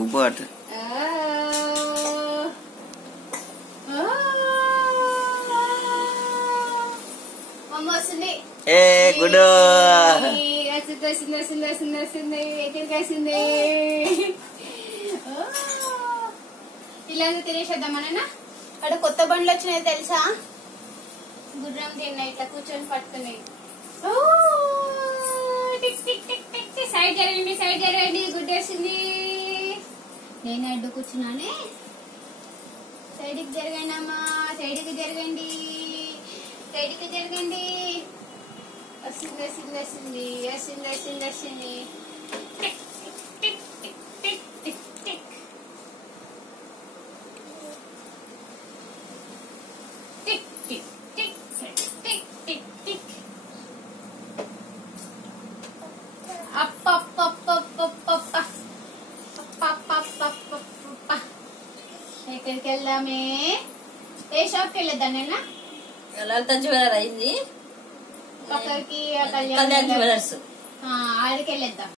ऊपर గుడ్ ఇలా తినేసేద్దామన్నా అక్కడ కొత్త బండ్లు వచ్చినాయి తెలుసా. గుర్రం తిన్నాయి ఇట్లా కూర్చొని పట్టుకున్నాయి. సైడ్ జరగండి గుడ్డేసింది. నేను అడ్డు కూర్చున్నానే. సైడ్కి జరగండి అమ్మా, సైడ్కి జరగండి. వస్తుంది. ఎక్కడికి వెళ్దామే? ఏ షాప్కి వెళ్ళొద్దా నేను? లలిత జ్యువెలర్ అయింది పక్కకి కళ్యాణ్ జ్యువెలర్స్ ఆడికి వెళ్ళొద్దాం.